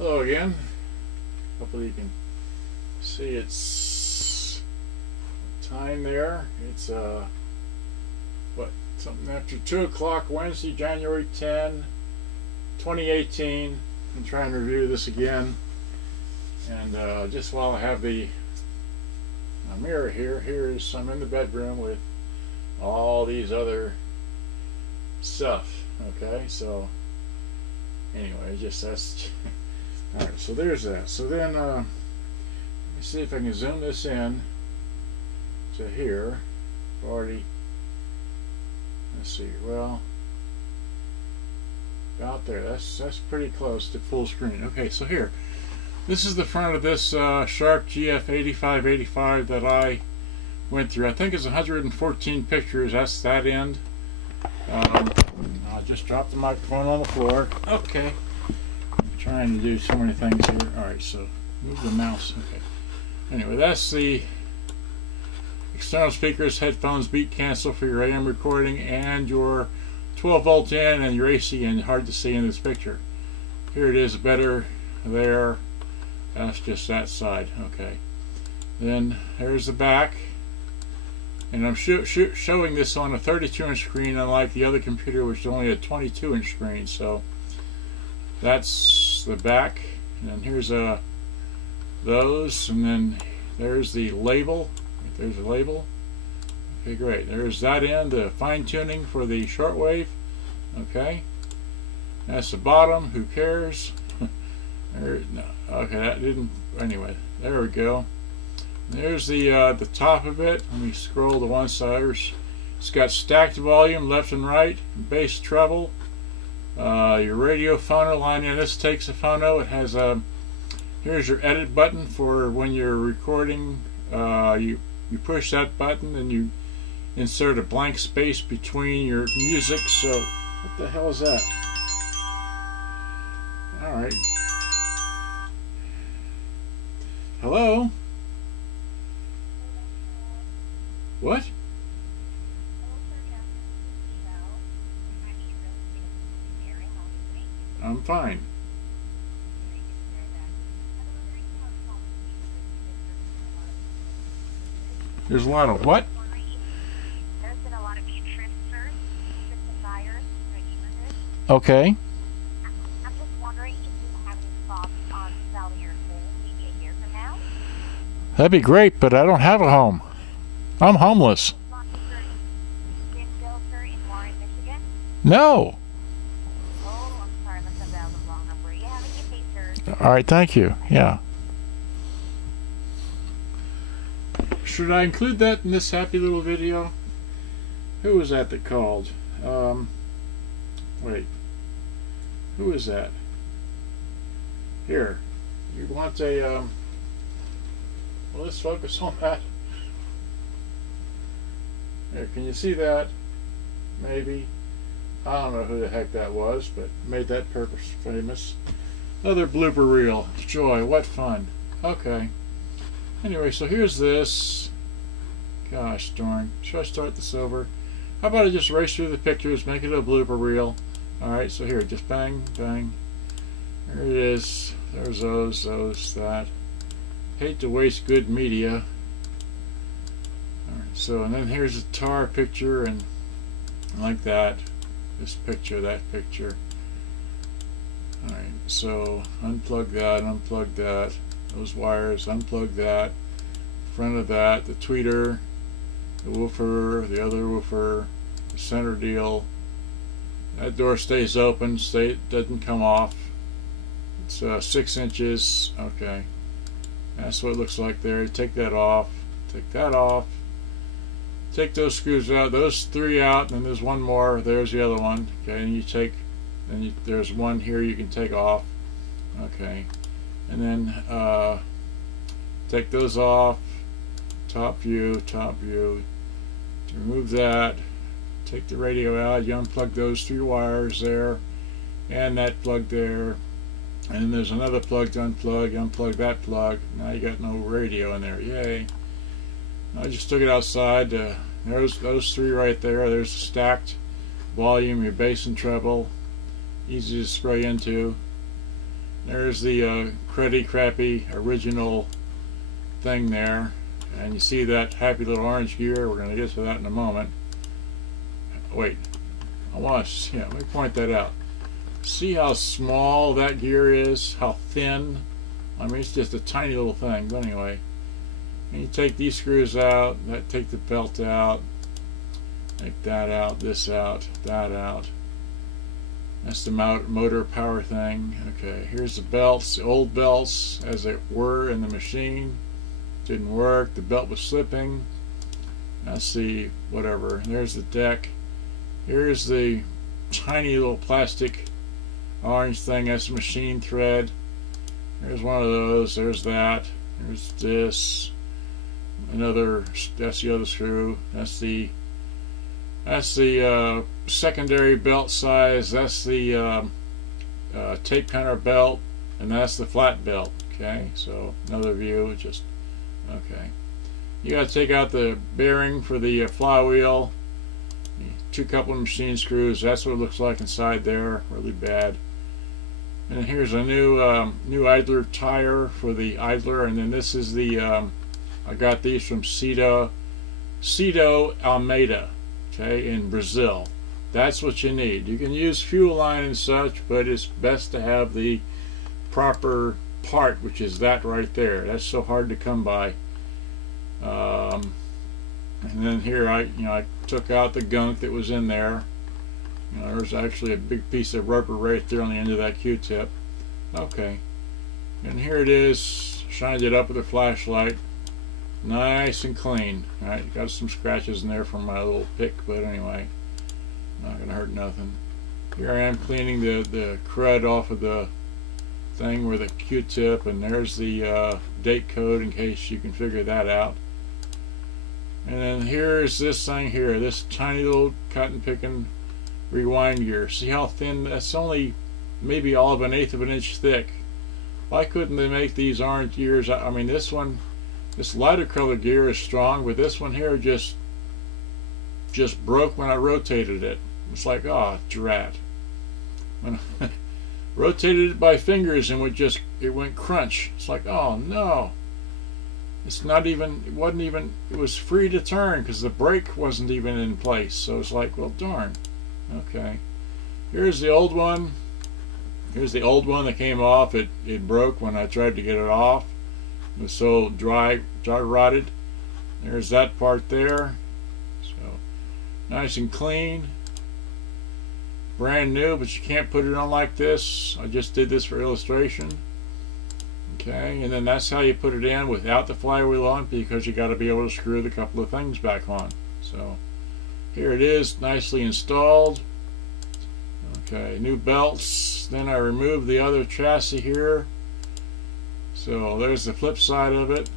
Hello again. Hopefully you can see it's time there. It's something after 2 o'clock Wednesday, January 10, 2018. I'm trying to review this again, and just while I have the mirror here's I'm in the bedroom with all these other stuff. Okay, so anyway, just that's alright, so there's that. So then let me see if I can zoom this in to here. Already, let's see, well, about there. That's pretty close to full screen. Okay, so here, this is the front of this Sharp GF8585 that I went through. I think it's 114 pictures. That's that end. I just dropped the microphone on the floor. Okay, I'm trying to do so many things here. Alright, so move the mouse. Okay, anyway, that's the external speakers, headphones, beat cancel for your AM recording, and your 12 volt in and your AC in. Hard to see in this picture. Here it is better there. That's just that side. Okay, then there's the back. And I'm showing this on a 32-inch screen, unlike the other computer, which is only a 22-inch screen. So that's the back. And then here's those, and then there's the label. There's a label. Okay, great. There's that end, the fine-tuning for the shortwave. Okay, that's the bottom. Who cares? There, no. Okay, that didn't. Anyway, there we go. There's the top of it. Let me scroll to one side. It's got stacked volume left and right, bass, treble, your radio phono line in. This takes a phono. It has here's your edit button for when you're recording. You push that button and you insert a blank space between your music. So what the hell is that? All right. Hello? What? I'm fine. There's a lot of what? There's been a lot of transfers, fires, okay. I'm just wondering if you have any thoughts on selling your home maybe a year from now? That'd be great, but I don't have a home. I'm homeless. In Warren, Michigan? No. Oh, I'm sorry, I must have dialed the wrong number. You have a good day, sir. All right, thank you. Yeah. Should I include that in this happy little video? Who was that called? Wait. Who is that? Here. You want a, well, let's focus on that. There, can you see that? Maybe. I don't know who the heck that was, but made that purpose famous. Another blooper reel. Joy, what fun. Okay. Anyway, so here's this. Gosh darn. Should I start this over? How about I just race through the pictures, make it a blooper reel? Alright, so here, just bang, bang. There it is. There's those, that. Hate to waste good media. Alright, so, and then here's a tar picture, and like that. This picture, that picture. Alright, so unplug that. Those wires, unplug that. Front of that, the tweeter, the woofer, the other woofer, the center deal. That door stays open, doesn't come off. It's 6 inches. Okay, that's what it looks like there. Take that off. Take that off. Take those screws out. Those 3 out, and then there's one more. There's the other one. Okay, and you take. Then there's one here you can take off. Okay, and then take those off. Top view. To remove that, take the radio out. You unplug those 3 wires there, and that plug there. And then there's another plug to unplug. Unplug that plug. Now you got no radio in there. Yay! I just took it outside. There's those 3 right there. There's the stacked volume, your bass and treble. Easy to spray into. There's the cruddy crappy original thing there, and you see that happy little orange gear. We're going to get to that in a moment. Wait, I want to, yeah, let me point that out. See how small that gear is, how thin. I mean, it's just a tiny little thing. But anyway, and you take these screws out, take the belt out, take that out, this out, that out. That's the motor power thing. Okay, here's the belts, the old belts as they were in the machine. Didn't work, the belt was slipping. That's the whatever. There's the deck. Here's the tiny little plastic orange thing. That's the machine thread. There's one of those. There's that. There's this. Another. That's the other screw. That's the secondary belt size. That's the tape counter belt, and that's the flat belt. Okay, so another view. Just okay. You got to take out the bearing for the flywheel. 2 couple of machine screws. That's what it looks like inside there. Really bad. And here's a new idler tire for the idler, and then this is the I got these from Cedo Almeida, okay, in Brazil. That's what you need. You can use fuel line and such, but it's best to have the proper part, which is that right there. That's so hard to come by. And then here I took out the gunk that was in there. There's actually a big piece of rubber right there on the end of that Q-tip. Okay, and here it is. Shined it up with a flashlight. Nice and clean. Alright, got some scratches in there from my little pick, but anyway, not gonna hurt nothing. Here I am cleaning the crud off of the thing with a Q-tip, and there's the date code in case you can figure that out. And then here's this thing here, this tiny little cotton picking rewind gear. See how thin? That's only maybe all of 1/8 of an inch thick. Why couldn't they make these orange gears? I mean, this lighter color gear is strong, but this one here just broke when I rotated it. It's like, oh, drat. When I rotated it by fingers and it went crunch. It's like, oh no. It was free to turn because the brake wasn't even in place. So it's like, well, darn. Okay. Here's the old one. Here's the old one that came off. It broke when I tried to get it off. It was so dry rotted. There's that part there. So nice and clean. Brand new, but you can't put it on like this. I just did this for illustration. Okay, and then that's how you put it in without the flywheel on, because you got to be able to screw the couple of things back on. So here it is, nicely installed. Okay, new belts. Then I removed the other chassis here. So there's the flip side of it.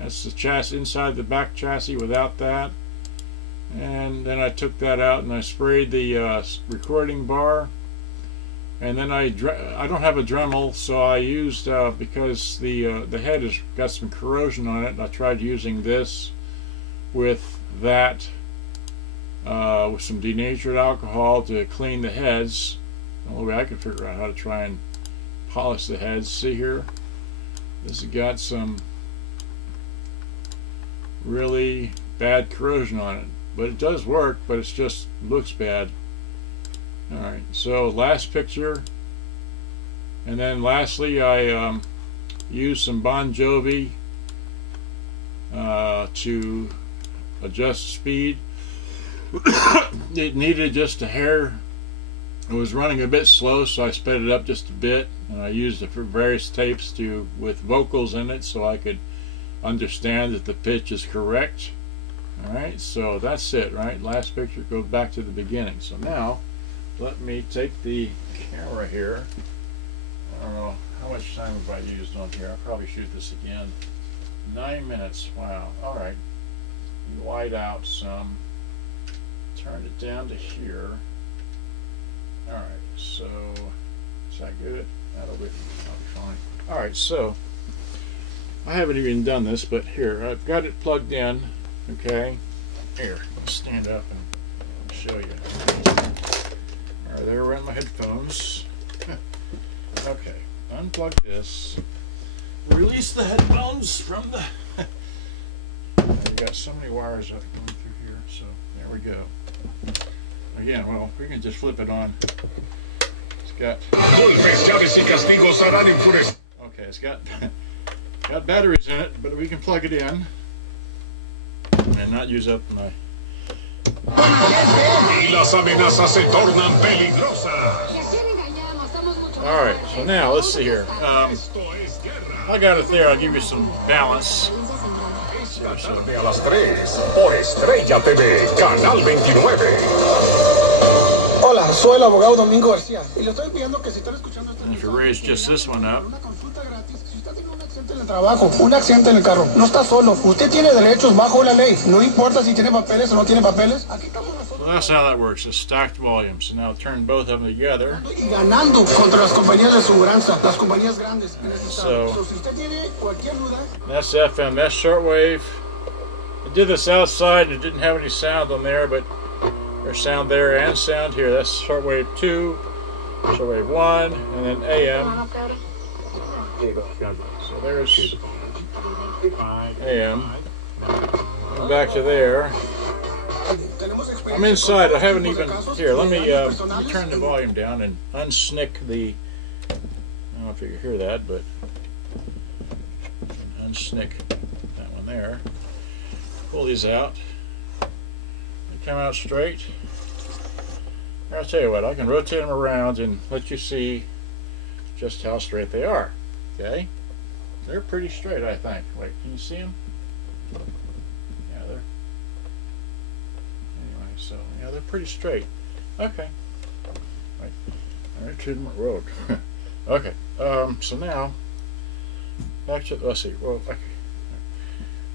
That's the chassis inside the back chassis without that. And then I took that out and I sprayed the recording bar. And then I don't have a Dremel, so I used because the head has got some corrosion on it. And I tried using this with that with some denatured alcohol to clean the heads. The only way I could figure out how to try and polish the heads. See here, this has got some really bad corrosion on it, but it does work. But it just looks bad. Alright, so last picture, and then lastly I used some Bon Jovi to adjust speed. It needed just a hair. It was running a bit slow, so I sped it up just a bit, and I used it for various tapes with vocals in it so I could understand that the pitch is correct. Alright, so that's it, right? Last picture goes back to the beginning. So now let me take the camera here. I don't know how much time have I used on here. I'll probably shoot this again. 9 minutes. Wow. Alright. Wide out some. Turn it down to here. Alright, so is that good? That'll be fine. Alright, so I haven't even done this, but here, I've got it plugged in. Okay. Here, let's stand up and show you. There went my headphones. Okay, unplug this. Release the headphones from the... We've got so many wires going through here, so there we go. Again, well, we can just flip it on. It's got... Okay, it's got batteries in it, but we can plug it in and not use up my... Alright, so now let's see here. I got it there, I'll give you some balance. A las 3 por Estrella TV, Canal 29. Hola, soy el abogado Domingo García y le estoy pidiendo que si están escuchando este If you raise just this one up, una consulta gratis, si usted tiene un accidente en el trabajo, un accidente en el carro, no está solo, usted tiene derechos bajo la ley, no importa si tiene papeles o no tiene papeles, aquí estamos nosotros. so that's how that works, it's stacked volumes. So now turn both of them together. Y ganando contra las compañías de aseguranza, las compañías grandes en este estado. So, Si usted tiene cualquier duda, that's FM, that's shortwave. I did this outside and it didn't have any sound on there, but there's sound there and sound here. That's shortwave 2, shortwave 1, and then AM. So there's AM. And back to there. I'm inside. I haven't even... Here, let me turn the volume down and unsnick the... I don't know if you can hear that, but... Unsnick that one there. Pull these out. They come out straight. I'll tell you what, I can rotate them around and let you see just how straight they are. Okay? They're pretty straight, I think. Wait, can you see them? Yeah, they're... Anyway, so, yeah, they're pretty straight. Okay. Wait. They're two different road. Okay. So now, back to... Let's see. Well, okay.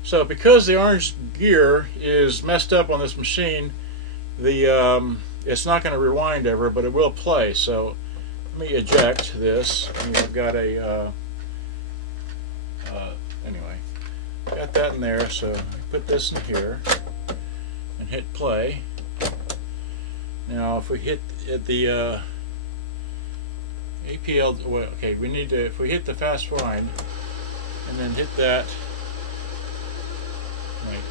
So because the orange gear is messed up on this machine, the it's not going to rewind ever, but it will play. So let me eject this. And I've got a anyway, got that in there. So I put this in here and hit play. Now if we hit at the APL, well, okay, we need to, if we hit the fast wind and then hit that. Wait.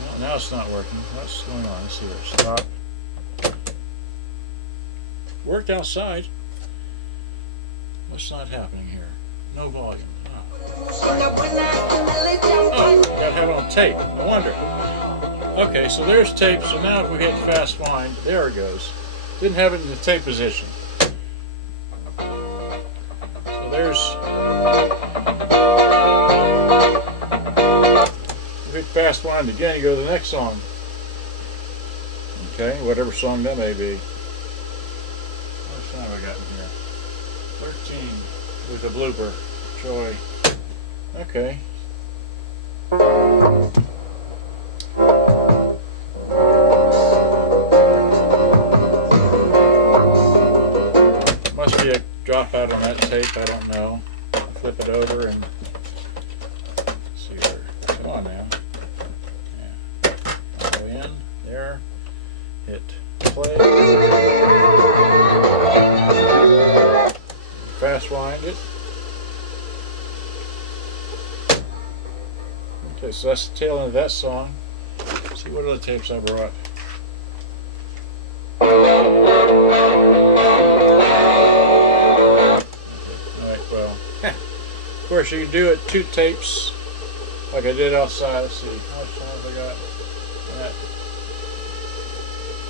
Well, now it's not working. What's going on? Let's see here. Stop. Worked outside. What's not happening here? No volume. Oh, gotta have it on tape. No wonder. Okay, so there's tape. So now if we hit fast wind, there it goes. Didn't have it in the tape position. So there's... Hit fast wind again, you go to the next song. Okay, whatever song that may be. What song have I got in here? 13 with a blooper. Joy. Okay. Must be a dropout on that tape, I don't know. Flip it over and see where. Come on now. Go in there, hit play, fast wind it. Okay, so that's the tail end of that song. Let's see what other tapes I brought. Alright, well, of course you can do it 2 tapes like I did outside. Let's see, how much time have I got? That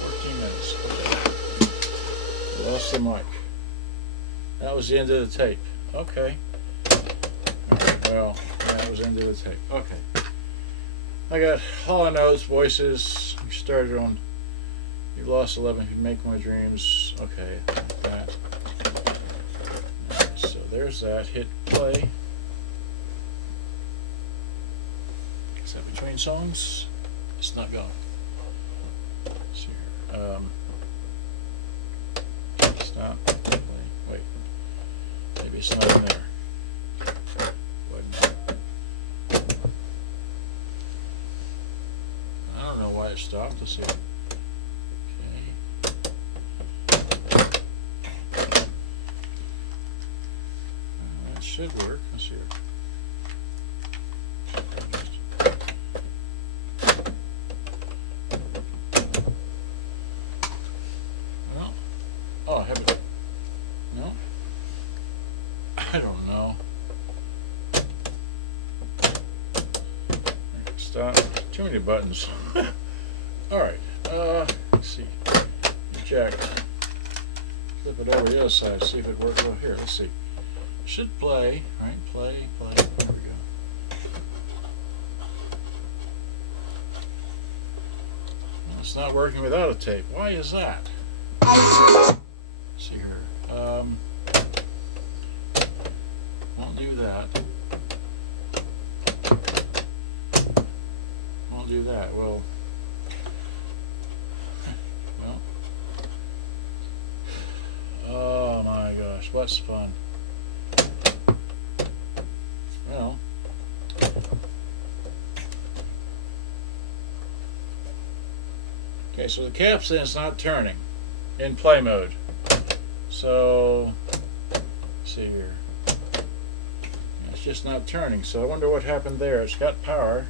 14 minutes. Okay. Lost the mic. That was the end of the tape. Okay. Alright, well, that was the end of the tape. Okay. I got Hall & Oates, Voices. We started on You Lost 11 If You Make My Dreams. Okay, that. Right, so there's that. Hit play. Is that between songs? It's not going. Let's see here. Stop. Wait. Maybe it's not in there. I don't know why it stopped. Let's see. Okay. should work. Let's see. Well, oh, I have it. No, I don't know. Stop. Too many buttons. All right. Let's see. Jack. Flip it over the other side. See if it works. Well, here. Let's see. Should play. Right. Play. There we go. Well, it's not working without a tape. Why is that? Let's see here. Won't do that. Won't do that. Well. Oh my gosh, what's fun? Well, okay, so the capstan's not turning in play mode. So, let's see here. It's just not turning, so I wonder what happened there. It's got power.